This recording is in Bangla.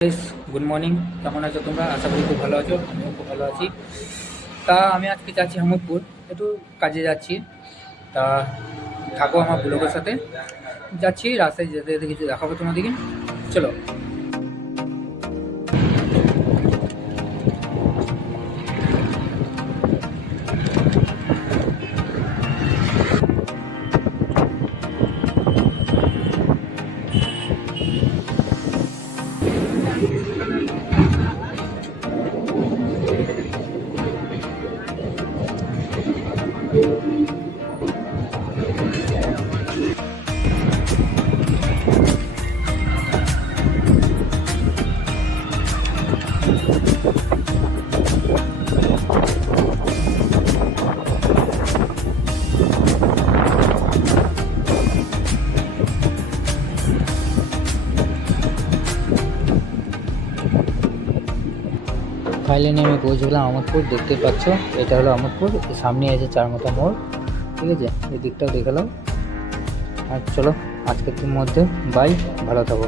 Guys, good morning. কেমন আছো তোমরা? আশা করি খুব ভালো আছো। আমিও খুব ভালো আছি। তা আমি আজকে যাচ্ছি হামিরপুর, একটু কাজে যাচ্ছি। তা থাকো আমার ব্লগের সাথে। যাচ্ছি, রাস্তায় যেতে যেতে কিছু দেখাবো তোমাদেরকে। চলো। ফাইনালি আমি পৌঁছে গেলাম আমোদপুর। দেখতে পাচ্ছ, এটা হলো আমোদপুর। সামনে আছে চারমাথা মোড়, ঠিক আছে? এই দিকটাও দেখালাম। আর চলো, আজকের মধ্যে বাই, ভালো থাকো।